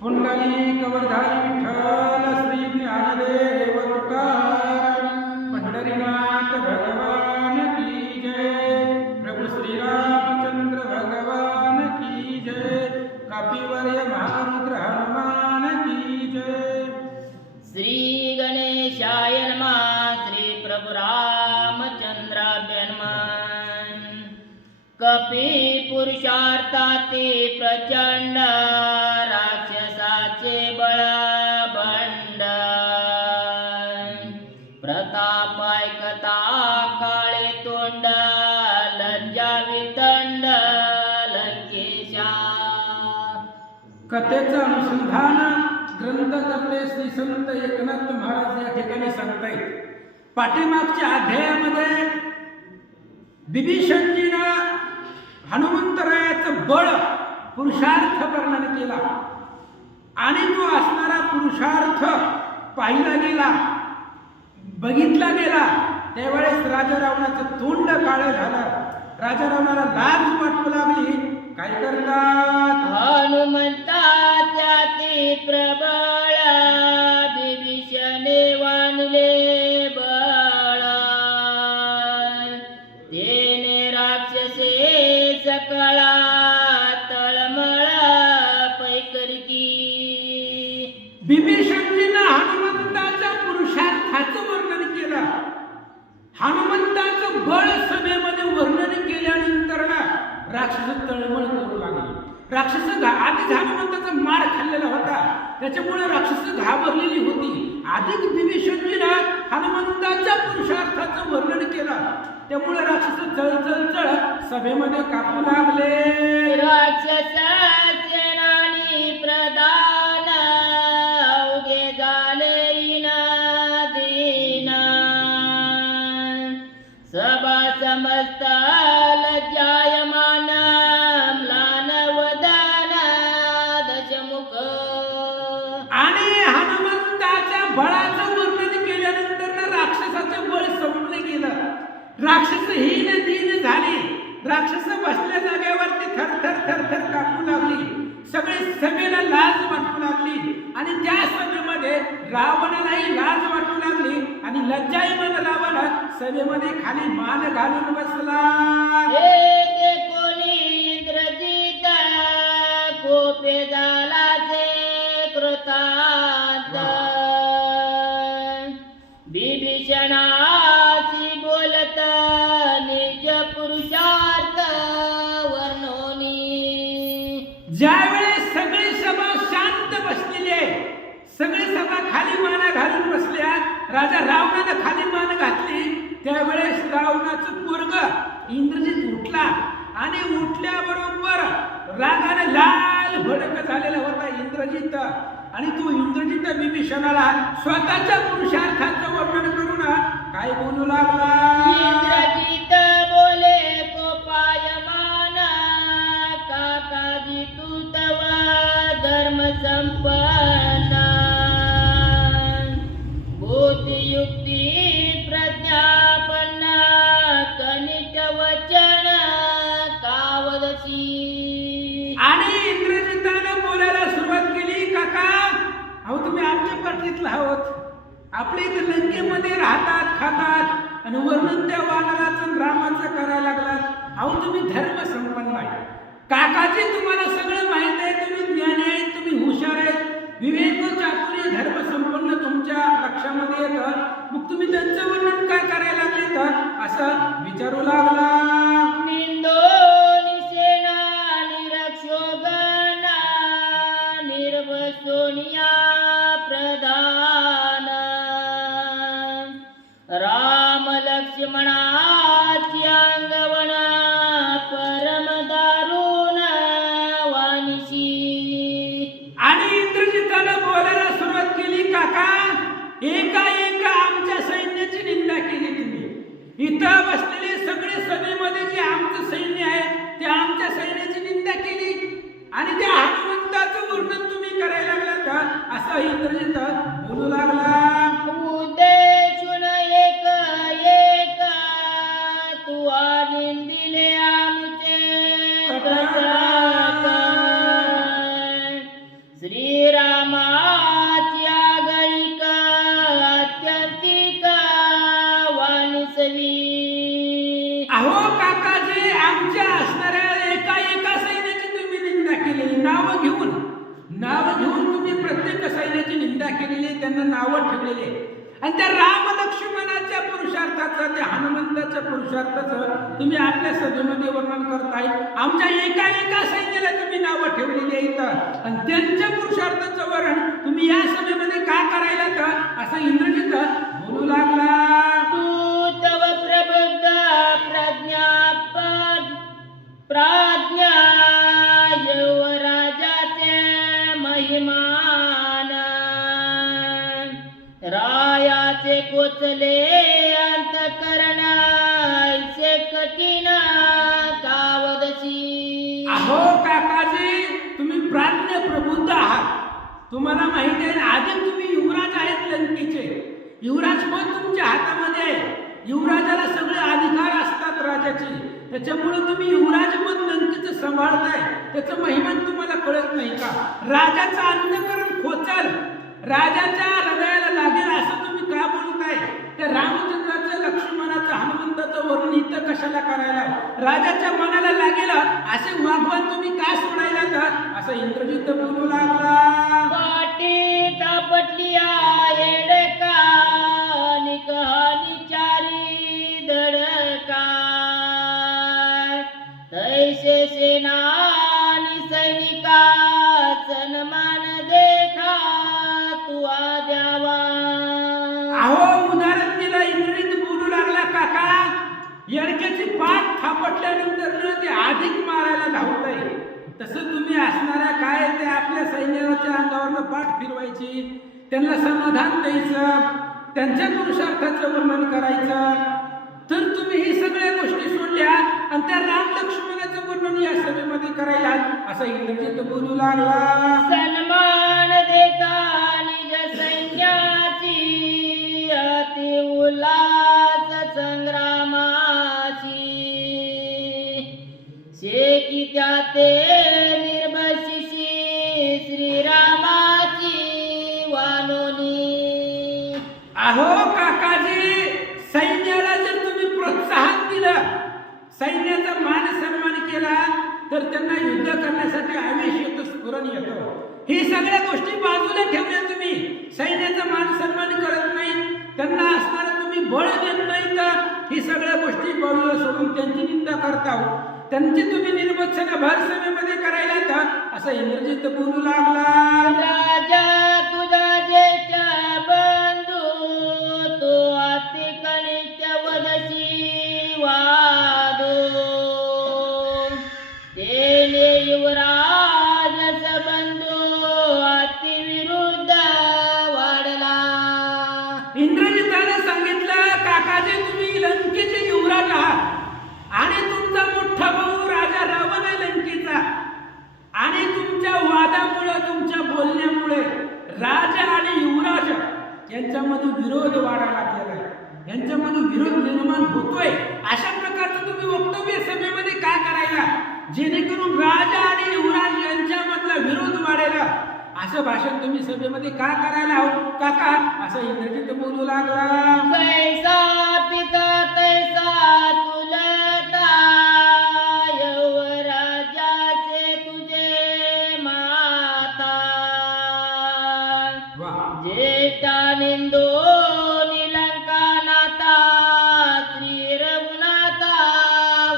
पुंडलिक वरधारी विठ्ठल श्री ज्ञानदेव तुकाराम पंढरीनाथ भगवान की जय। प्रभु श्री रामचंद्र भगवान की जय। कपिवर्य महारुद्र हनुमान की जय। श्री गणेशाय नमः। श्री प्रभु रामचंद्राभ्य नमः। कपी पुरुषार्थाती प्रचंड राक्षसाचे बळबंड प्रताप ऐकता काळे तोंड लज्जा वितंड लंकेशा। कथेचं अनुसंधान ग्रंथकर्ते श्री संत एकनाथ महाराज या ठिकाणी सांगतायत। पाठीमागच्या अध्यायामध्ये विभीषणजीनं हनुमंतरायाचं बळ पुरुषार्थ वर्णन केला आणि तो असणारा पुरुषार्थ पाहिला गेला, बघितला गेला। त्यावेळेस राजा रावणाचं तोंड काळं झालं, राजा रावणाला लाज वाटू लागली। काय करतात? हनुमंताच्या ते प्रबळ विभीषणे वानले बळ तेने राक्षसे सकळा तळमळ पैकरकी। विभीषणजीनं हनुमंताच्या पुरुषार्थाचं वर्णन केलं। हनुमंताचं बळ सभेमध्ये वर्णन केल्यानंतर ना राक्षस तळमळ करू लागले। राक्षस आधीच हनुमंताचा मार खाल्लेला होता, त्याच्यामुळे राक्षस घाबरलेली होती। अधिक विभीषणजीनं हनुमंताच्या पुरुषार्थाचं वर्णन केलं, त्यामुळे राक्षस चळ सभेमध्ये कापू लागले। राक्षस सेनानी प्रधान अवघे झाले दीना सभा समस्त लज्जायमान म्लान वदन दशमुख। आणि हनुमंताच्या बळाचं वर्णन केल्यानंतर ना राक्षसाचं बळ संपलं गेलं। राक्षस हीन दीन झाले, राक्षस बसल्या जागेवरती थर कापू लागली। सगळे सभेला लाज वाटू लागली आणि त्या सभेमध्ये रावणालाही लाज वाटू लागली आणि लज्जायमान रावण सभेमध्ये खाली मान घालून बसला। हे कोणी इंद्रजित कोपे झाला ते कृतांत विभीषणाची बोलत निज पुरुषार्थ वर्णोनी। ज्यावेळेस सगळी सभा शांत बसलेली आहे, सगळी सभा खाली मान घालून बसल्या, राजा रावणानं खाली मान घातली, त्यावेळेस रावणाचं पोरग इंद्रजित उठला आणि उठल्याबरोबर रागाने लाल भडक झालेला होता इंद्रजित। आणि तो इंद्रजित विभीषणाला स्वतःच्या पुरुषार्थाचं वर्णन करून काय बोलू लागला? इंद्रजित बोले कोपायमान काकाजी तू तव धर्म संपन्न बुद्धियुक्ती प्रज्ञापन्न कनिष्ठ वचन कावदसी। आणि इंद्रजितानं बोलायला सुरुवात केली, काका अहो तुम्ही आमच्या पाठीतला आहोत, आपल्या इथे लंकेमध्ये राहतात खातात आणि वर्णन त्या वानराचं रामाचं करायला लागलात। अहो तुम्ही धर्म संपन्न आहे काकाजी, तुम्हाला सगळं माहित आहे, तुम्ही ज्ञानी आहेत, तुम्ही हुशार आहेत, विवेक चातुर्य धर्म संपन्न तुमच्या लक्षामध्ये येतं, मग तुम्ही त्यांचं वर्णन काय करायला लागले तर असं विचारू लागला। सोनिया प्रधान राम लक्ष्मणाची अंगवना परम दारुण वानिशी। आणि इंद्रजितानं बोलायला सुरुवात केली, काका एका आमच्या सैन्याची निंदा केली तुम्ही। इथं बसलेले सगळे सभेमध्ये जे आमचं सैन्य आहे त्या आमच्या सैन्याची निंदा केली आणि त्या हनुमंताचं वर्णन तुम्ही करायला लागला का असं इंद्रजित बोलू लागला। उद्देशून एक तू आनंदिले आमचे आमच्या असणाऱ्या एका सैन्याची तुम्ही निंदा केली, नावं घेऊन तुम्ही प्रत्येक सैन्याची निंदा केलेली आहे, त्यांना नावं ठेवलेली आहे. आणि त्या राम लक्ष्मणाच्या पुरुषार्थाचं, त्या हनुमंताच्या पुरुषार्थाचं तुम्ही आपल्या सभेमध्ये वर्णन करताय. आमच्या एका सैन्याला तुम्ही नावं ठेवलेली आहेत आणि त्यांच्या पुरुषार्थाचं वर्णन तुम्ही या सभेमध्ये का करायला तर असं इंद्रजित बोलू लागला. तू तव प्रबुद्ध प्राज्ञा युवराजाचे महिमान रायाचे कोचले अंतकरण ऐसे कठीण कावदशी. अहो काकाजी, तुम्ही प्राज्ञ प्रबुद्ध आहात. तुम्हाला माहिती आहे आधी तुम्ही युवराज आहेत लंकेचे. युवराज पण तुमच्या हातामध्ये आहे. युवराजाला सगळे अधिकार असतात राजाचे. त्याच्यामुळे तुम्ही युवराज पण लंकेचं सांभाळताय. त्याचं महिमान तुम्हाला कळत नाही का? राजाचं अंतःकरण खोचल, राजाच्या हृदयाला लागेल असं तुम्ही का बोलताय? त्या रामचंद्राचं, लक्ष्मणाचं, हनुमंताचं वर्णन इथं कशाला करायला? राजाच्या मनाला लागेल असे वागवान तुम्ही का सोडायला तर असं इंद्रजित बोलू लागला. पाटी तापटली येडका निकहानी चारी दडका तैसे सेनानी सैनिका सन्मान देखा तू द्यावा. अहो उदाहरण दिलं इंद्रजित बोलू लागला. काका, येडक्याची पाठ थापटल्यानंतर ते अधिक मारायला धावतंय. तसं तुम्ही असणाऱ्या काय ते आपल्या सैन्याच्या अंगावरनं पाठ फिरवायची, त्यांना समाधान द्यायचं, त्यांच्या पुरुषार्थाचं वर्णन करायचं. तर तुम्ही ही सगळ्या गोष्टी सोडल्या आणि त्या राम लक्ष्मणाचं वर्णन या सभेमध्ये करायला असं इंद्रजित बोलू लागला. सन्मान देता निज सैन्याची अति उल्हास संग्रामाची शेकी त्याते निर्भशिशी श्रीरामाची वानोनी. अहो काकाजी, सैन्याला जर तुम्ही प्रोत्साहन दिलं, सैन्याचा मान सन्मान केला तर त्यांना युद्ध करण्यासाठी आवेश येतो, स्फुरण येतो. ही सगळ्या गोष्टी बाजूला ठेवल्या तुम्ही. सैन्याचा मान सन्मान करत नाही, त्यांना असणारं तुम्ही बळ देत नाही, तर ही सगळ्या गोष्टी बाजूला सोडून त्यांची निंदा करता. त्यांची तुम्ही निर्वचन भर सभेमध्ये करायला तर असं इंद्रजित बोलू लागला. राजा तुझा ज्येष्ठ बंधू तो अति कनिष्ठ वदशी वादो तेने युवराज सबंधू अति विरुद्ध वाढला. इंद्रजिताने सांगितलं, काकाजी तुम्ही लंकेचे युवराज आहात आणि तुमचा मोठा भाऊ राजा रावण आहे लंकेचा. आणि तुमच्या वादामुळे, तुमच्या बोलण्यामुळे राजा आणि युवराज यांच्यामध्ये विरोध वाढायला लागलेला आहे. यांच्यामध्ये विरोध निर्माण होतोय. अशा प्रकारचं तुम्ही वक्तव्य सभेमध्ये का करायला, जेणेकरून राजा आणि युवराज यांच्यामधला विरोध वाढेला असं भाषण तुम्ही सभेमध्ये का करायला हवं काका असं इंद्रजित बोलू लागला. जैसा पिता तैसा चुलता युवराजाचे तुझे माता ज्येष्ठा निंदो निलंका नाता श्री रघुनाथा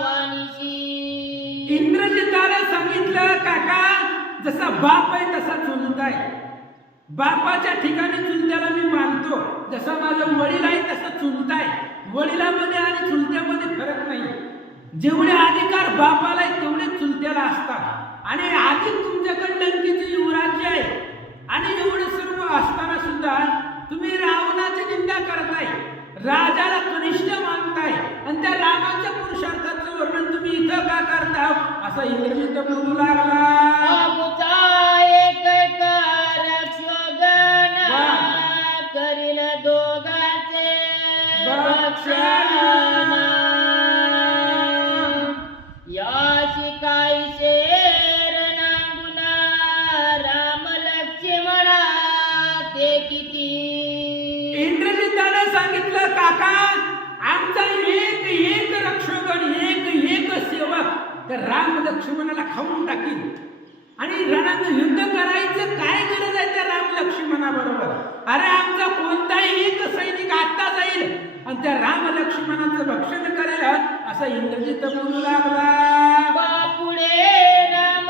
वाणीशी. इंद्रजिताला सांगितलं, काका जसा बाप आहे तसा चुलता आहे. बापाच्या ठिकाणी चुलत्याला मी मानतो. जसा माझा वडील आहे तसा चुलता आहे. वडिलामध्ये आणि चुलत्यामध्ये फरक नाही. जेवढे अधिकार बापाला आहेत तेवढे चुलत्याला असतात. आणि आधी तुमच्याकडे लंकेचे युवराज्य आहे आणि एवढं सर्व असताना सुद्धा तुम्ही रावणाची निंदा करताय, राजाला कनिष्ठ मानताय आणि त्या रामाच्या पुरुषार्थाचं वर्णन तुम्ही इथं का करता असं इंद्रजित बोलू लागला. आमुचा एक रक्षोगण करील दोघांचे रक्षण याशी काही शेर नांगुन राम लक्ष्मणा ते किती. इंद्रजिताने सांगितलं, काका आमचा एक रक्षोगण, एक सेवक तर राम लक्ष्मणाला खाऊन टाकीन. आणि रणांगण युद्ध करायचं काय गरज आहे त्या राम लक्ष्मणाबरोबर? अरे आमचा कोणताही एक सैनिक आत्ता जाईल आणि त्या राम लक्ष्मणाचं भक्षण करेल असा इंद्रजित बोलू लागला. बापुडे राम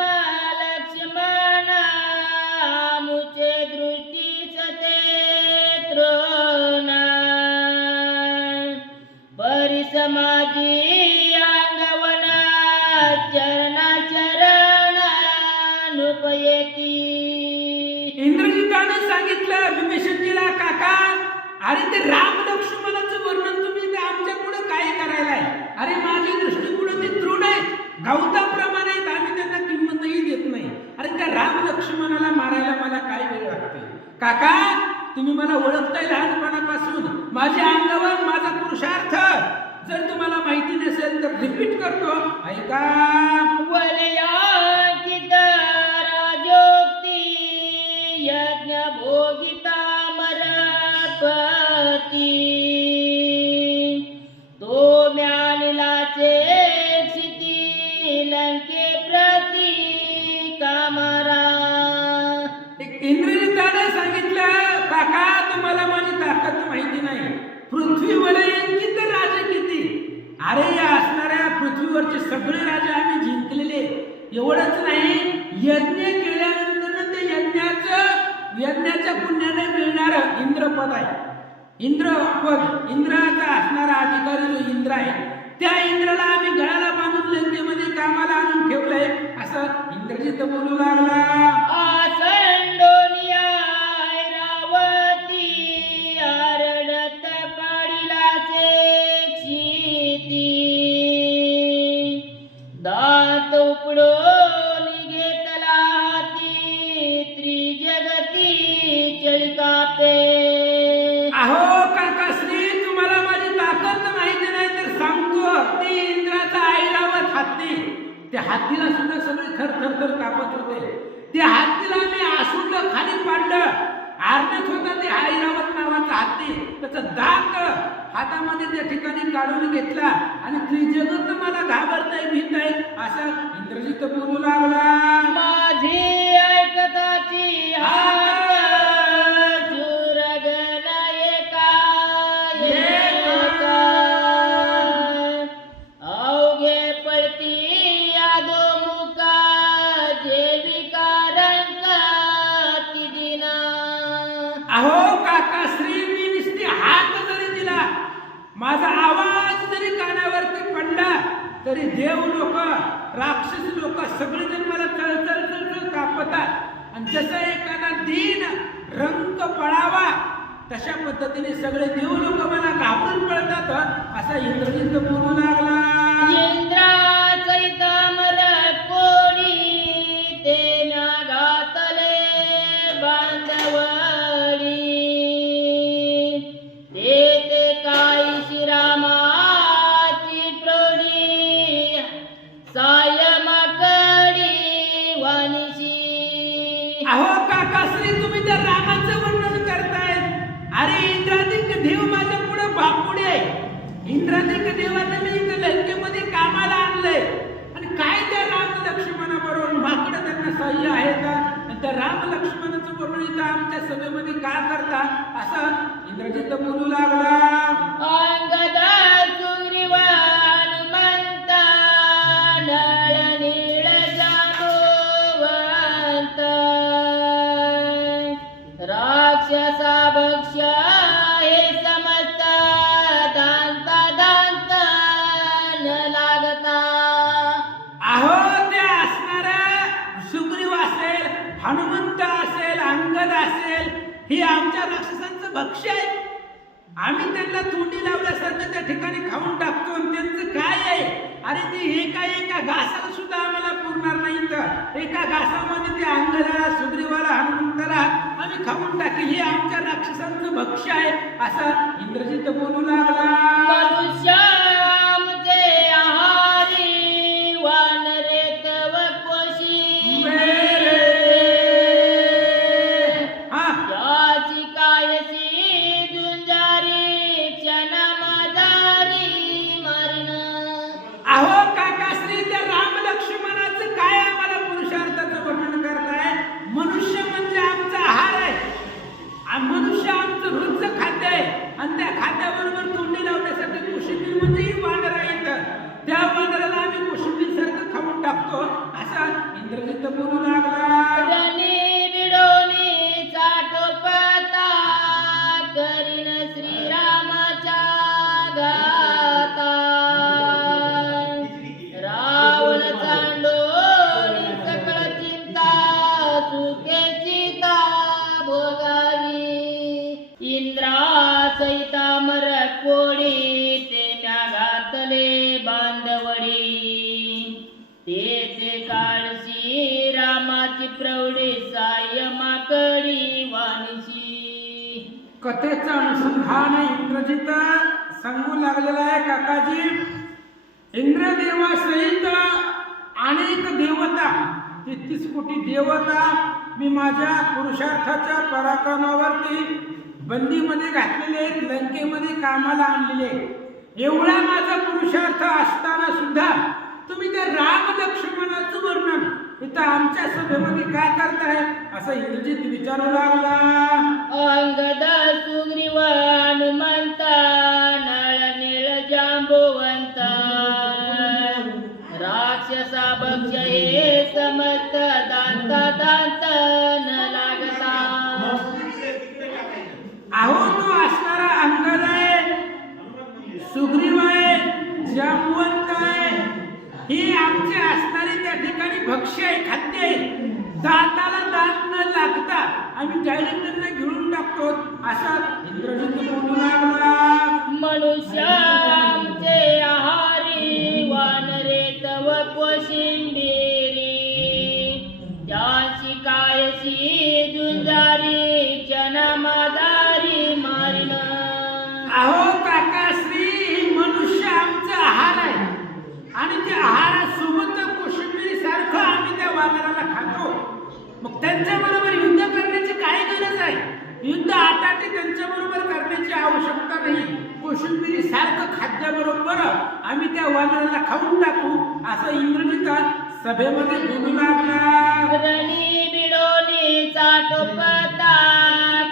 लक्ष्मण मुचे दृष्टी सते तृणा परिसमाजी अंगवना चरणा चरणानुपयेती. इंद्रजिताने सांगितलं भीमसेनजीला, काका अरे ते राम लक्ष्मणाचं वर्णन तुम्ही ते आमच्या पुढे काय करायला आहे? अरे माझी दृष्टी पुढे ते तृण आहेत, गवताप्रमाणे आहेत, आम्ही त्यांना किंमतही देत नाही. अरे त्या राम लक्ष्मणाला मारायला मला काय वेळ लागते? काका तुम्ही मला ओळखताय लहानपणापासून, माझ्या अंगावर माझा पुरुषार्थ जर तुम्हाला माहिती नसेल तर रिपीट करतो, ऐका. वलयांकित राजोक्ती यज्ञ भोगिता मरपती तो म्यानिलाचे क्षिती लंके प्रती कामरा. इंद्रजिताने सांगितलं, काका तुम्हाला माझी ताकद माहिती नाही, पृथ्वी वलयांकित राजे किती. अरे या असणाऱ्या पृथ्वीवरचे सगळे राजे आम्ही जिंकलेले. एवढंच नाही, यज्ञ केल्यानंतर ते यज्ञाच्या पुण्याने मिळणार इंद्रपद आहे. इंद्रपद, इंद्राचा असणारा अधिकारी जो इंद्र आहे त्या इंद्राला आम्ही गळाला बांधून लंकेमध्ये कामाला आणून ठेवलंय असं इंद्रजित बोलू लागला. आसंडोनिया ऐरावती आरडत पाडिलाचे क्षिती दात उपडून घेतला हाती त्रिजगती चळकापे. अहो काकाश्री तुम्हाला माझी ताकद माहिती नाही तर सांगतो, ते इंद्राचा ऐरावत हत्ती, त्या हत्तीला सुद्धा सगळे थर थर थर कापत होते. त्या हत्तीला मी आसूडलं, खाली पाडलं. आरण्यात होता ते ऐरावत नावाचा हत्ती, त्याचं दात हातामध्ये त्या ठिकाणी काढून घेतला आणि त्रिजगत मला घाबरताय, भीत आहे असं इंद्रजित बोलू लागला. माझी ऐकताची सुरगन एका एका अवघे पडती यादो मुका जेविका रंग दिना. अहो काकाश्री मी नुसती हात जरी दिला, माझा आवाज जरी कानावरती पडला तरी देव लोक, राक्षस लोक सगळेजण मला चळचळ चळचळ कापतात. आणि जसं एखादा दिन रंग पळावा तशा पद्धतीने सगळे देव लोक मला घाबरून पळतात असा इंद्रजित बोलू लागला. इंद्राचैत मर कोडी ते म्या घातले बांधवडी ते काय श्रीरामाची प्रौढी सायमाकडी वानिशी. अहो काकाश्री तुम्ही त्या रामाचं वर्णन करताय. अरे इंद्रादिक देव माझ्या पुढे बापुडे आहे. इंद्रादिक देवाने मी इथं लंकेमध्ये कामाला आणलंय आणि काय त्या राम लक्ष्मणाबरोबर माकडं त्यांना सह्य आहे का? आणि त्या राम लक्ष्मणाचं वर्णन इथं आमच्या सभेमध्ये का करता असं इंद्रजित बोलू लागला. अंगद सुग्रीव हनुमंत नळ नीळ जांबुवंत राक्षसा भक्ष्य हे समस्त दांता दांत न लागता. अहो ते असणारा सुग्रीव असेल, हनुमंत असेल, अंगद असेल, हे आमच्या राक्षसांचं भक्ष्य आहे. आम्ही त्यांना तोंडी लावल्यासारखं त्या ठिकाणी खाऊन टाकतो आणि त्यांचं काय आहे? अरे ते एका घासाला सुद्धा आम्हाला पुरणार नाही. तर एका घासामध्ये ते अंगदाला, सुग्रीवाला, हनुमंताला आम्ही खाऊन टाकेल, हे आमच्या राक्षसांचं भक्ष्य आहे असं इंद्रजित बोलू लागला. मनुष्य आमचे आहारी वानरेत व कोशी हा याची कायसी झुंजारी क्षण मदारी मारिन. अहो काकाश्री त्या राम सुखे सीता भोगावी इंद्रा सहिता मरक पोळी ते म्या घातले बांधवडी ते काळशी रामाची प्रौढी साय माकडी वाणीची कथेचं अनुसंधान इंद्रजित सांगू लागलेला आहे काकाजी. इंद्रदेवासहित अनेक देवता 33 कोटी देवता मी माझ्या पुरुषार्थाच्या पराक्रमावरती बंदीमध्ये घातलेले आहेत, लंकेमध्ये कामाला आणलेले. एवढा माझा पुरुषार्थ असताना सुद्धा तुम्ही त्या राम लक्ष्मणाचं वर्णन इथं आमच्या सभेमध्ये काय करताय असं इंद्रजित विचारू लागला. अंगद सुग्रीव हनुमंत नळ नीळ जांबुवंत राक्षसा भक्ष हे समर्थ दांत दांत न लागता. अहो तो असणारा अंगद आहे, सुग्रीव आहे, जांबुवंत आहे, ही आमचे असणारे त्या ठिकाणी भक्ष्य आहे, खाद्य आहे. दाताला दात न लागता आम्ही डायरेक्ट त्यांना घेऊन टाकतो असं इंद्रजित बोलू लागला. मनुष्य आमचे आहारी वानरे तव कोशिंबिरी त्याची कायशी झुंजारी जना मादारी मारिन. अहो काकाश्री, मनुष्य आमचा आहार आहे आणि त्या आहारासोबत कोशिंबिरी सारखं आम्ही त्या वानराला खातो. मग त्यांच्या बरोबर युद्ध करण्याची काय गरज आहे? युद्ध आटाटे त्यांच्या बरोबर करण्याची आवश्यकता नाही. कोशिंबिरी सारखं खाद्याबरोबर आम्ही त्या वानराला खाऊन टाकू असं इंद्रजित सभेमध्ये बोलू लागला. रणी बिडोनी चाटोपता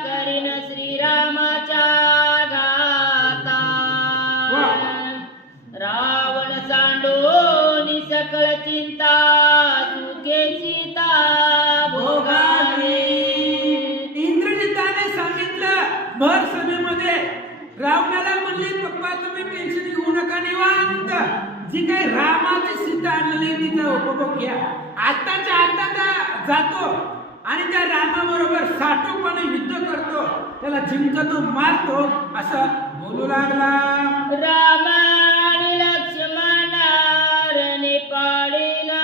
करीन श्रीरामाच्या घाता रावण सांडोनी सकळ चिंता सुखे सीता भोगावी. इंद्रजिताने सांगितलं भर सभेमध्ये, रावणाला म्हणले पप्पा तुम्ही टेन्शन घेऊ नका, निवांत जी काही रामाची सीता आणलेली तिचा उपभोग घ्या. आताच्या आता जातो आणि त्या रामाबरोबर साठोपणे युद्ध करतो, त्याला जिंकतो मारतो असं बोलू लागला. राम आणि लक्ष्मण रणे पाडीना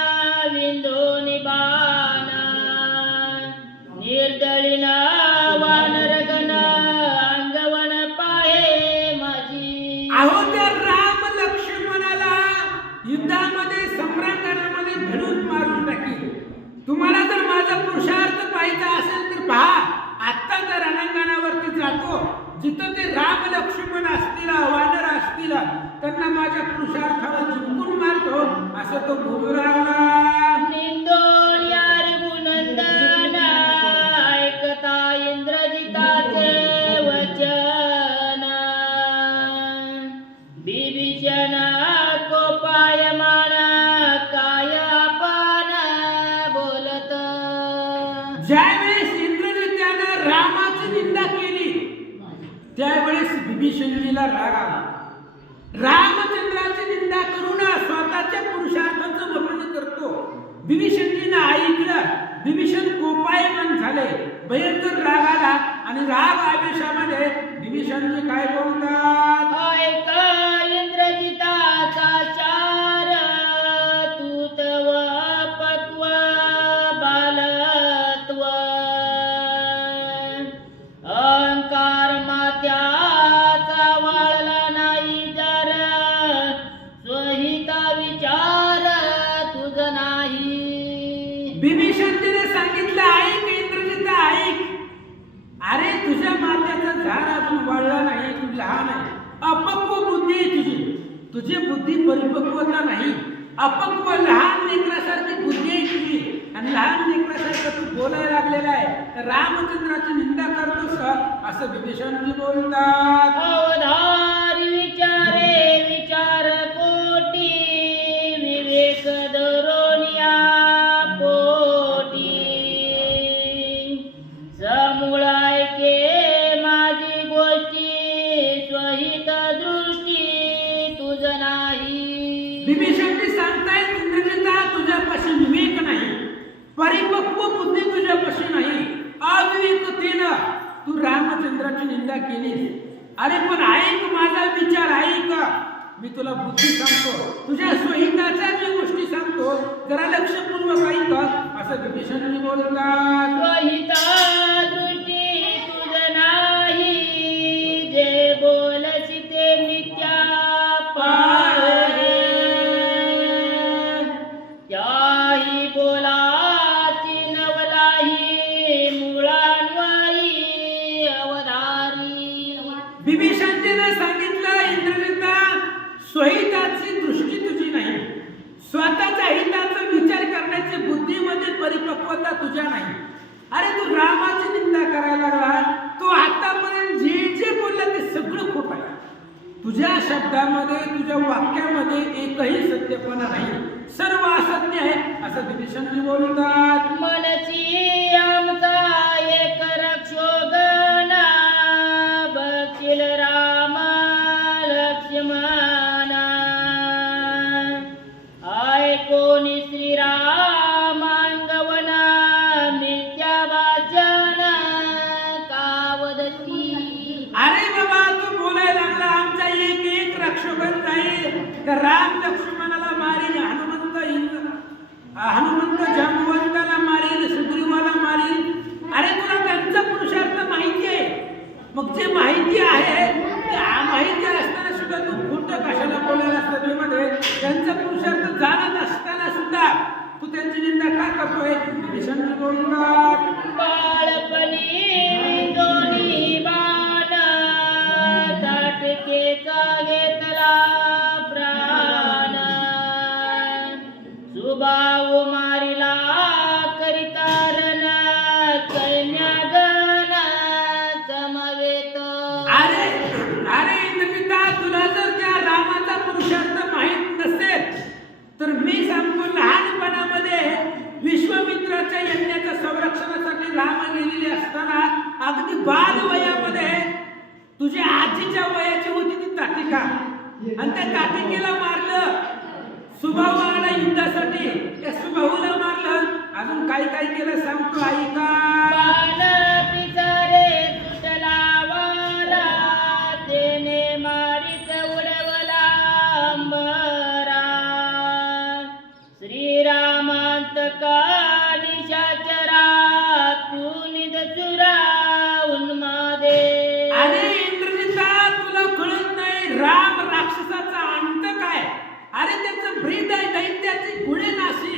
विंधोनी बाण निर्दळीना वानरगण अंगवण पाहे माझी. अहो त्या राम लक्ष्मणाला युद्धामध्ये सम्रांगणामध्ये भिडून मारून टाकी. तुम्हाला जर माझा पुरुषार्थ पाहिजे असेल तर पहा, आत्ता त्या रणांगणावरती जातो, जिथं ते राम लक्ष्मण असतील वानर असतील त्यांना माझ्या पुरुषार्थाला जिंकून मारतो असं तो बोलू लागला. निंदोन यार गुणंदन ऐकता इंद्रजिताचे वचन बिभीषण कोपायमान काय आपण बोलत. ज्यावेळेस इंद्रजित्यानं रामाची निंदा केली त्यावेळेस बिभीषणजीला राग आला. रामचंद्राची निंदा करून स्वतःच्या पुरुषार्थाचं वर्णन करतो. बिभीषणजीनं ऐकलं, बिभीषण कोपायमान झाले, भयंकर राग आला आणि राग आवेशामध्ये बिभीषणजी काय बोलतात. ऐक इंद्रजिताचा चार तू तव पक्व बालत्व अहंकार मात्याचा वाळला नाही जर स्वहिता विचार तुझ नाही. बिभीषणजीने सांगितलं ऐक इंद्रजित ऐक, अरे तुझ्या मात्याचा झाड अजून वाढला नाही, तू लहान आहे, अपक्व बुद्धी आहे तुझी बुद्धी परिपक्वता नाही, अपक्व लहान लेकरासारखी बुद्धी आहे तुझी आणि लहान लेकरासारखं तू बोलायला लागलेला आहे, तर रामचंद्राची निंदा करतोस असं बिभीषणजी बोलतात. अवधारी विचारे विचार कोटी विवेक धरोनिया पोटी समूळ ऐके माझी गोष्टी स्वहित दृष्टी तुझ नाही. बिभीषणजी सांगतायत इंद्रजिता तुझ्यापाशी विवेक नाही, परिपक्व बुद्धी तुझ्या केलीस. अरे पण ऐक माझा विचार ऐक. मी तुला बुद्धी सांगतो, तुझ्या स्वहिताच्या मी गोष्टी सांगतो, जरा लक्षपूर्वक ऐक. असं विभीषण बोलतात. स्वहिता दृष्टी तुझ नाही, जे बोलसी ते मिथ्या पाहे. त्याही बोलाची नवलाही, मुळान्वयी अवधारी. विभीषणजीने सांगितलं, इंद्रजिता स्वहिताची दृष्टी तुझी नाही, स्वतःच्या हिताचा विचार करण्याची बुद्धीमध्ये परिपक्वता तुझ्या नाही. अरे तू रामाची निंदा करायला लागला, तू आतापर्यंत जे जे बोलला ते सगळं खोटं आहे. तुझ्या शब्दामध्ये तुझ्या वाक्यामध्ये एकही सत्यपणा नाही, सर्व असत्य आहे. असं विभीषणजी बोलतात. मनची आमचा एक रक्षोगणा, बक्षील राम लक्ष्मणा. ऐकोनी श्रीरामांगवना, मिथ्या वाचन कावदती. अरे बाबा तू बोलायला लागला आमचा एक एक रक्षोगण जाईल, तर राम लक्ष्मणाला मारील, हनुमंत जांबवंताला मारील, सुग्रीवाला मारील. अरे तुला त्यांचा पुरुषार्थ माहिती आहे. मग जे माहिती आहे ते माहिती असताना सुद्धा तू खोटं कशाला बोलायला सभेमध्ये? त्यांचा पुरुषार्थ जाणत असताना सुद्धा तू त्यांची निंदा का करतोय? विभीषण बोलतात. बाळपणी दोन्ही बाण, ताटकेचा घेतला प्राण. सुबाहू मारिला करितारण, सैन्यगण समवेत. अरे अरे इंद्रजिता, तुला जर त्या रामाचा पुरुषार्थ माहित नसेल तर मी सांगतो, लहानपणामध्ये विश्वामित्राच्या यज्ञाच्या संरक्षणासाठी राम गेलेले असताना अगदी बालवयामध्ये तुझ्या आजीच्या वयाची होती ती ताटिका, आणि त्या ताटिकेला मारलं. सुबाहू आला युद्धासाठी, त्या सुबाहूला मारलं. अजून काय काय केलं सांगतो ऐका. बाण पिसारे सुटला वारा, तेने मारीच उडवला अंबरा. श्रीरामांतका निशाचरा, तू निदसुरा उन्मादे. अरे इंद्रजिता, तुला कळत नाही राम राक्षसाचा अंत काय? अरे त्याचं ब्रीद आहे दैत्याची गुणे नाशी,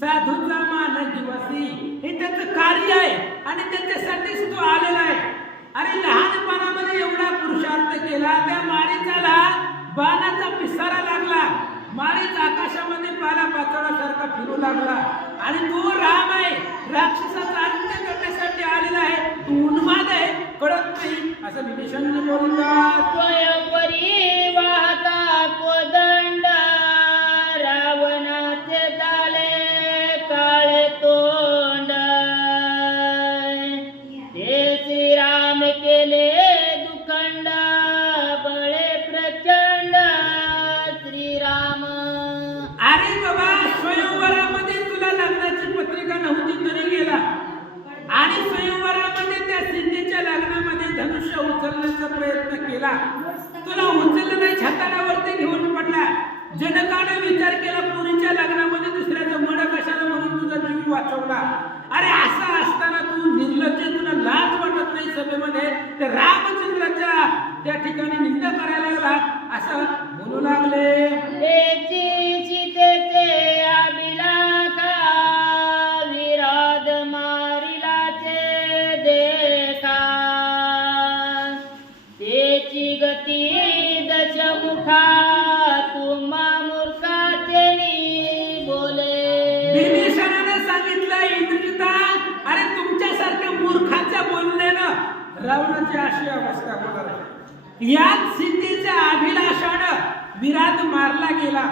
साधूचा मान दिवसी, हे त्याचं कार्य आहे आणि त्याच्यासाठीच तो आलेला आहे. अरे लहानपणामध्ये एवढा पुरुषार्थ केला, त्या मारीचाला बाणाचा पिसारा लागला. मारीच आकाशामध्ये पाला पाचोळ्यासारखा फिरू लागला, आणि तो राम आहे, राक्षसाचा अंत करण्यासाठी आलेला आहे. तू उन्माद आहे, कळत नाही. असं विभीषण बोलतात. स्वयंवरी वाहता कोदंड, रावणाचे झाले काळे तोंड. ते श्रीराम केले दुखंड, बळे प्रचंड श्रीराम. अरे बाबा, स्वयंवरामध्ये तुला लग्नाची पत्रिका नव्हती तरी गेला, आणि स्वयंवरामध्ये त्या सिद्धीच्या लग्नामध्ये धनुष्य उचलण्याचा प्रयत्न केला. तुला उचललं नाही, छाताडावरती घेऊन पडला. जनकाने विचार केला, पुरीच्या लग्नामध्ये दुसऱ्याचं मड कशाला, म्हणून तुझा जीव वाचवला. अरे असं असताना तू निर्लज्ज, तुला लाज वाटत नाही सभेमध्ये? तर रामचंद्राच्या त्या ठिकाणी निंदा करायला लागला, असं बोलू लागले. सीतेचे अभिलाखा, विराध मारिलाचे देखा. त्याची गती दशमुखा, तुम्हा मूर्खाचे बोले. विभीषणाने सांगितलं, इंद्रजिता, अरे तुमच्यासारख्या मूर्खाच्या बोलण्यानं रावणाची अशी अवस्था होणार आहे. याच सीतेच्या अभिलाषानं विराट मारला गेला,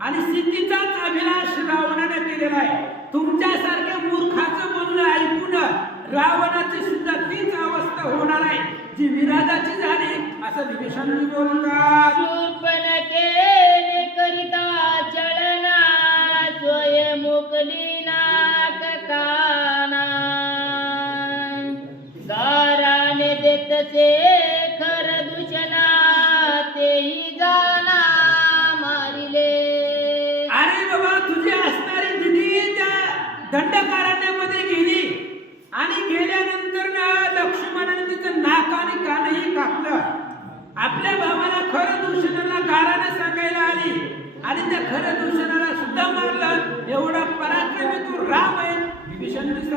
आणि सीतेचाच अभिलाष रावणाने केलेला आहे. तुमच्यासारख्या मूर्खाचं बोलणं ऐकून रावणाची सुद्धा तीच अवस्था होणार आहे जी विराटाची झाली. असं विभीषण बोलतात. शूर्पणखेने करिता चळना, स्वयंमुकली नाक काना. गाराने देतसे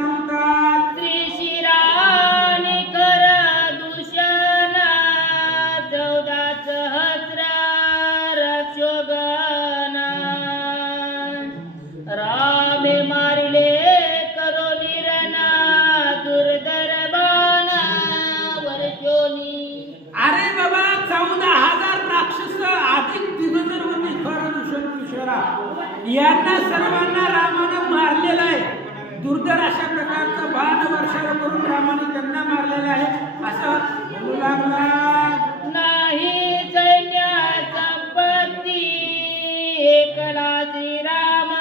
म्हणतात त्रिशिराने कर दूषण 14 सहस्र रक्षोगण रामे मारिले करो निरना दुर्धर बाण वर्षोनी. अरे बाबा 14,000 राक्षस अधिक दिग्गजरवती खरदूषण तुषारा यांना सर्वांना रामानं मारलेलं आहे. दुर्धर अशा प्रकारचं बाण वर्षाव करून रामाने त्यांना मारलेलं आहे असं बोलू लागला. नाही सैन्य संपत्ती एकला श्रीराम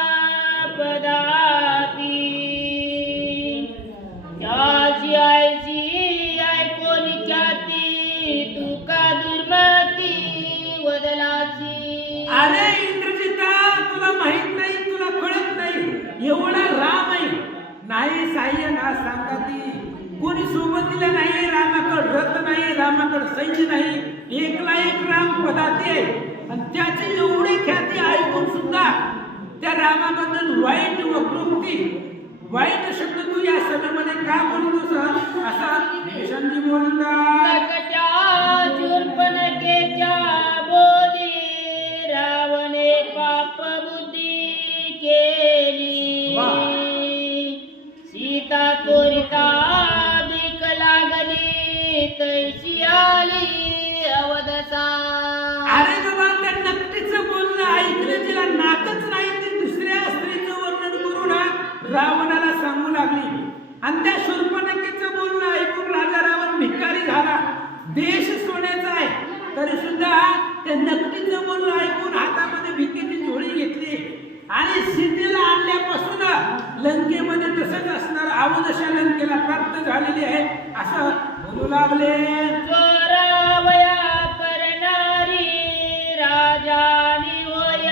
पदाती. त्याची आयची ऐकोनी ख्याती तुका दुर्मती वदलाची. अरे इंद्रजिता तुला माहित नाही, तुला कळत नाही, एवढा राम आहे. नाही साह्य ना सांगती, कोणी सोबतीला नाही, रामाकड रथ नाही, रामाकड सैन्य नाही, एकला एक राम पदाती आहे. आणि त्याची एवढी ख्याती ऐकून सुद्धा त्या रामाबद्दल वाईट वक्रोक्ती, वाईट शब्द तू या सभेमध्ये का बोलतोस असा विभीषणजी बोलतात. नकट्या शूर्पणखेच्या बोली रावणे पाप बुद्धी केली. सीता चोरिता बीक लागली तैशी आली अवदसा. अरे बाबा त्या नकटीचं बोलणं ऐकलं, तिला नाकच नाही, ती दुसऱ्या स्त्रीचं वर्णन करून रावणाला सांगू लागली. आणि त्या शूर्पणखेचं बोलणं ऐकून राजा रावण भिकारी झाला. देश सोन्याचा आहे तरी सुद्धा त्या नकटीचं बोलणं ऐकून हातामध्ये भिकेची झोळी घेतली आणि सीतेला आणल्यापासून लंकेमध्ये तसंच असणार अवदशा लंकेला प्राप्त झालेली आहे असं बोलू लागले. चोरावया करणारी राजानी होय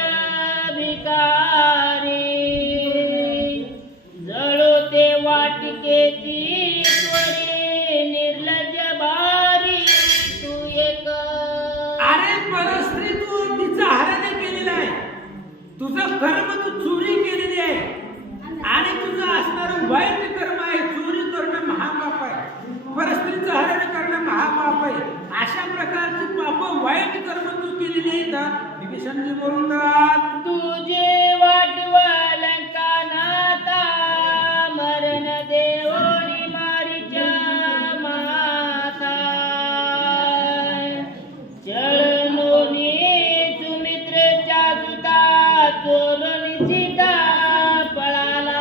भिकारी. जळो ते वाटिकेची त्वरे निर्लज्ज बारी तू एक. अरे परस्त्री तू तिचं हरण केलेलं आहे, तुझं कर्म तू चोरी केलेली आहे आणि तुझं असणारं वाईट कर्म आहे. चोरी करणं महापाप आहे, परस्त्रीचं हरण करणं महापाप आहे. अशा प्रकारची पाप वाईट कर्म तू केलेली आहे. तर विभीषणजी बोलतात तुझे वाटवा लंका नाता मरण देवळी मारीच्या माता. चळणोनी सुमित्रच्या सुता चोरून सीता पळाला.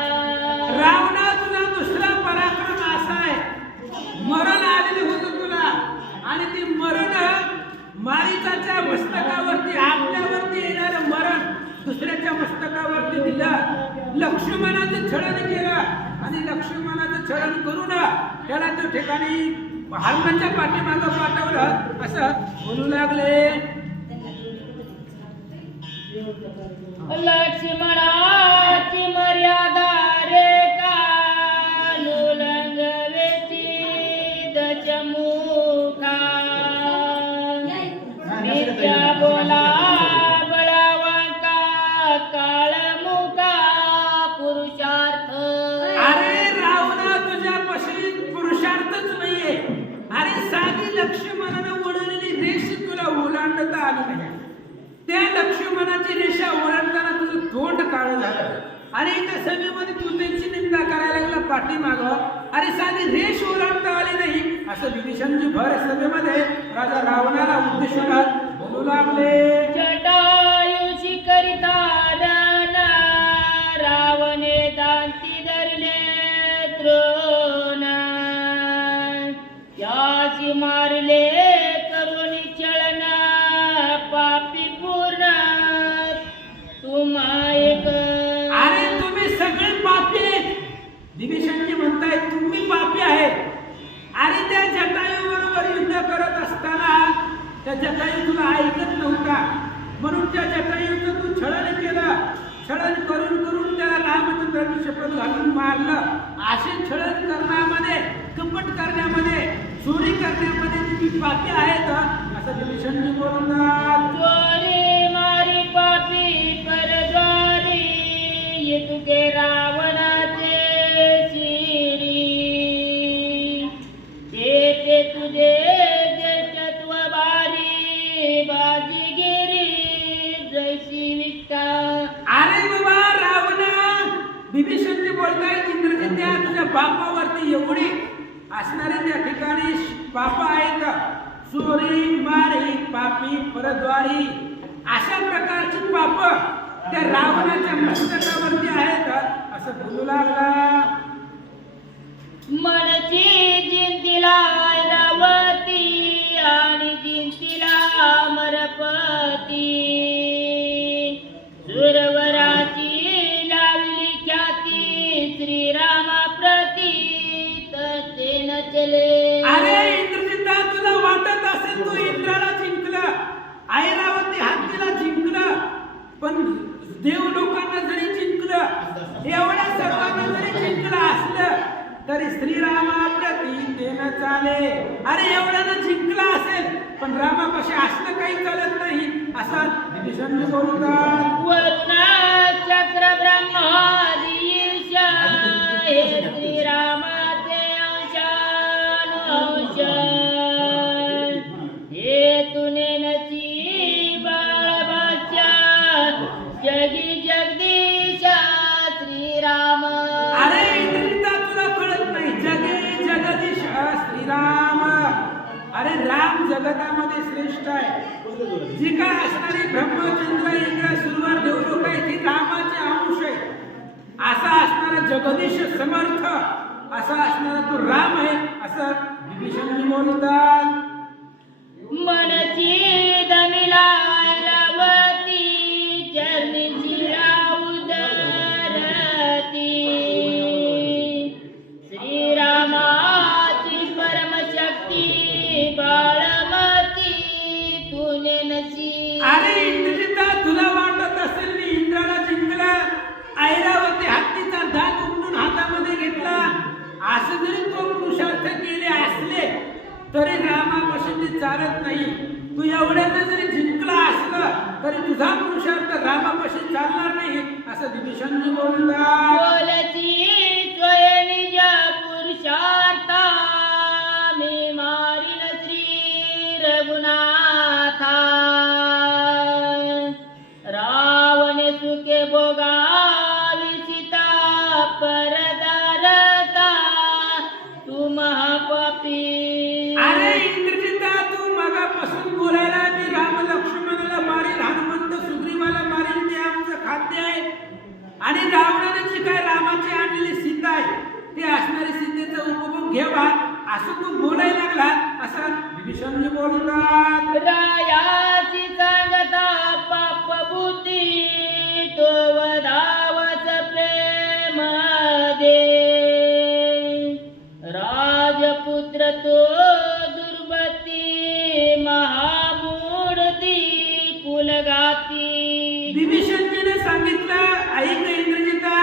रावणा तुझा दुसरा पराक्रम असा आहे, मरण आलेलं होतं तुला आणि ते मरण मारीचाच्या मस्तकावरती आपल्यावरती येणारं मरण दुसऱ्याच्या मस्तकावरती दिलं. लक्ष्मणाचं छळन केलं आणि लक्ष्मणाचं छळन करून त्याला त्या ठिकाणी हनुमानच्या पाठीमागं पाठवलं असं बोलू लागले. लक्ष्मणाची मर्यादा रेखा नुलंगवेची दशमुखा. मिथ्या बोला बळावांका काळमुखा पुरुषार्थ. अरे रावणा तुझ्यापाशी पुरुषार्थच नाहीये. अरे साधी लक्ष्मणानं ओढवलेली रेष तुला ओलांडता आली नाही. त्या लक्ष्मणाची रेषा ओलांडताना तुझं तोंड काळं झालं आणि त्या सभेमध्ये तू त्यांची निंदा करायला लागला पाठीमागं. अरे साधी रेष ओलांडता आली नाही असं विभीषणजी भर सभेमध्ये राजा रावणाला उद्देशून बोलू लागले. जटायुषी करिता दान रावणे दांती धरले तृण. याची मारले करुणी चळन पापी पूर्ण तुम्हा एक. अरे तुम्ही सगळे पापी आहेत. विभीषणजी म्हणताय तुम्ही पापी आहेत. अरे त्या जटायू बरोबर युद्ध करत असताना त्या जटायू तुला ऐकत नव्हता म्हणून त्या जटायूचं तू छळन केलं. छळन करून करून त्याला रामचंद्रांनी शपथ घालून मारलं. असे छळन करण्यामध्ये, कपट करण्यामध्ये, चोरी करण्यामध्ये तुम्ही पापी आहेत असं विभीषणजी बोलतात. चोरी मारी पापी परद्वारी येतुके रावणाचे असणारे त्या ठिकाणी पाप आहेत. चोरी, मारी, पापी, परद्वारी अशा प्रकारची पाप त्या रावणाच्या मस्तकावरती आहेत असं बोलू लागला. मनची जिंतीला ऐरावती आणि जिंतीला अमरपती. सुरवराची लावली ख्याती श्रीरामा प्रती तसे नचले. अरे इंद्रजिता, तुला वाटत असेल तू इंद्राला जिंकलं, ऐरावती हत्तीला जिंकलं, पण देव लोकांना जरी जिंकलं, एवढ्या सर्वांना जरी जिंकलं असलं तरी श्रीरामाप्रती देणं चाले. अरे एवढ्यानं जिंकलं असेल पण रामापाशी असलं काही चालत नाही असं विभीषण बोलतात. वरुणा चक्र ब्रह्मादीश हे श्रीरामाचे अंशानुअंश. हे तुने नची बाळबाच्या जगी जगदीश श्रीराम. अरे इंद्रजिता, तुला कळत नाही, जगे जगदीश श्रीराम. अरे राम जगतामध्ये श्रेष्ठ आहे. जी काय असणारी ब्रह्मचंद्र इंद्र सुरवर देव लोक आहे ती रामाचे अंश आहे. असा असणारा जगदीश समर्थ असा असणारा तो राम आहे असं विभीषण बोलतात. मनची दमिला ऐरावती चरणीची उदरती. श्रीरामाची परमशक्ती बाळमती तुने नची. अरे इंद्रजिता, तुला वाटत असेल मी इंद्राला जिंकला, ऐरावती हत्तीचा दात उपटून हातामध्ये घेतला, असं जरी तो पुरुषार्थ केले असले तरी रामापाशी ते चालत नाही. तू एवढ्यानं जरी जिंकला असलं तरी तुझा पुरुषार्थ रामापाशी चालणार नाही असं विभीषणजी बोलतात. बोलती स्वयनिज पुरुषार्था मी मारिन श्री रघुनाथा. रावणे सुखे भोगावी सीता परदारता तू महापापी. अरे इंद्रजिता, तू मगापासून बोलायला मी राम लक्ष्मणाला मारील, हनुमंत सुग्रीवाला मारील, ते आमचं खाद्य आहे. आणि रावणाने जी काय रामाची आणलेली सीता आहे ते असणारी सीतेचा उपभोग घ्यावा असं तू बोलायला लागला असं विभीषणजी बोलतात. रायाची सांगता पाप बुद्धी तो वधावस प्रेम दे. राजपुत्र तो दुर्बती महामूर्ती कुलगाती. विभीषणजीने सांगितलं, ऐक इंद्रजिता,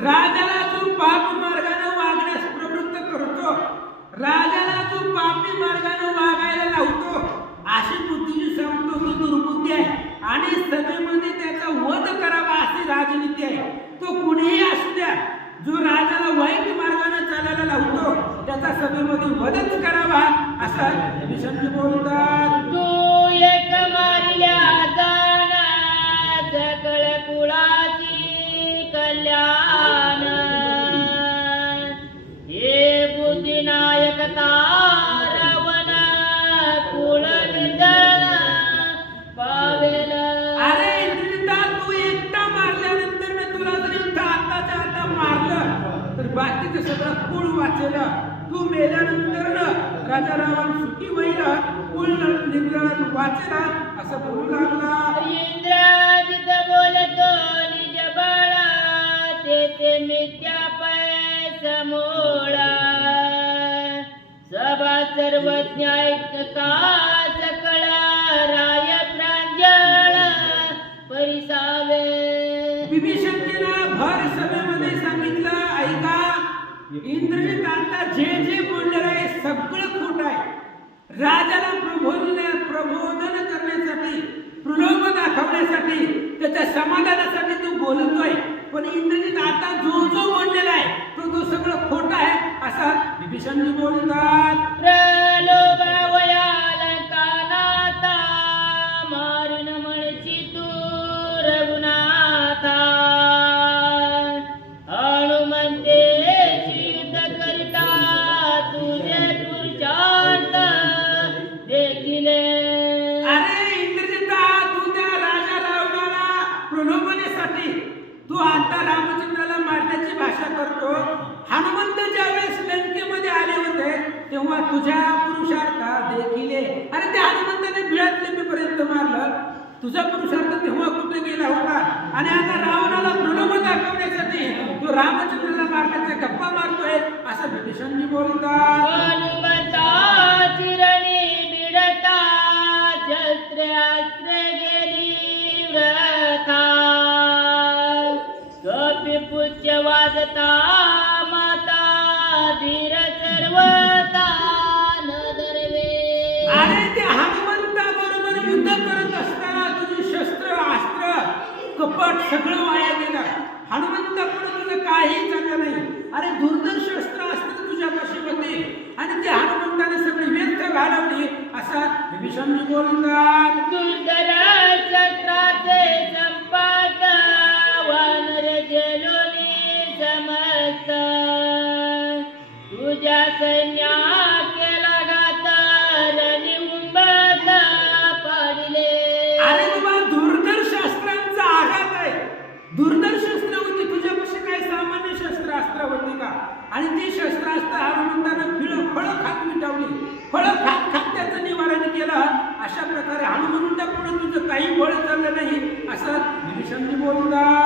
राजाला जो पाप मार्गाने वागण्यास प्रवृत्त करतो, राजाला जो पापी मार्गाने वागायला लावतो, अशी बुद्धी जी सांगतो ती दुर्बुद्धी आहे आणि सभेमध्ये त्याचा वध करावा अशी राजनीती आहे. तो कुणीही असू द्या, जो राजाला वाईट मार्गाने चालायला लावतो त्याचा सभेमध्ये वधच करावा असं विभीषणजी बोलतात. तू एक मारिल्या जाना सकळ कुळाची कल्याण. हे बुद्धिनायकता रावण कुळ निर्दळ पावेल. अरे इंद्रजिता, तू एकटा मारल्यानंतर मी तुला जरी आताच्या आता मारलं तर बाकीचं सगळं कुळ वाचेल. तू मेल्यानंतर राजा रावण सुखी होईल, कुळ निर्दळ वाचेल असं बोलू लागला. इंद्रजित बोलतो निज बाळा ते मिथ्या पैसमोळा. सभा सर्वज्ञ ऐका सकळ राय प्रांजळ परिसावे. विभीषणजीला भर सभेमध्ये सांगितलं, ऐका इंद्रजित आता जे जे बोललेलं आहे सगळं खोट आहे. राजाला प्रबोधन करण्यासाठी, प्रलोभ दाखवण्यासाठी, त्याच्या समाधानासाठी तू बोलतोय, पण इंद्रजित आता जो जो बोललेला आहे तो सगळं खोट आहे असं विभीषणजी बोलतात. प्रलोभावयालंकानाथा मारून म्हणशी तू रघुनाथा. हनुमंतेशी युद्ध करिता तुझ तेव्हा तुझ्या पुरुषार्था देखील अरे त्या हनुमंताने बिळात लिपीपर्यंत मारलं, तुझा पुरुषार्थ तेव्हा कुठे गेला होता? आणि आता रावणाला प्रलोभ दाखवण्यासाठी तो रामचंद्राला मारण्याचा गप्पा मारतोय असं विभीषणजी बोलतात. हनुमंताची रणी बिडता शस्त्रास्त्र गेली व्रता, कपी पुच्छ वाजता माता धीर सर्वता न दरवे. अरे त्या हनुमंताबरोबर युद्ध करत असताना तुझी शस्त्र अस्त्र कपट सगळं वाया गेलं. हनुमंतापुढे तुझं काही झालं नाही. अरे दुर्धर शस्त्र अस्त्र तुझ्यापाशी होते आणि त्या हनुमंताने सगळी व्यर्थ घालवली असं विभीषणजी बोलतात. दुर्धर शस्त्राचे संपात वानर जलोनी समस्त, तुझ्या सैन्या केला घात रणी उंबत पाडिले. अरे बाबा दुर्धर शस्त्रांचा आघात आहे. दुर्धर शस्त्र होती तुझ्यापाशी काय सामान्य शस्त्र अस्त्र होती का? आणि ती शस्त्रास्त्र हनुमंतानं फळ खात मिटवली, फळ खात खात त्याचं निवारण केलं. अशा प्रकारे हनुमंता पुढे तुझं काही बळ चाललं नाही असं विभीषणजी बोलतात.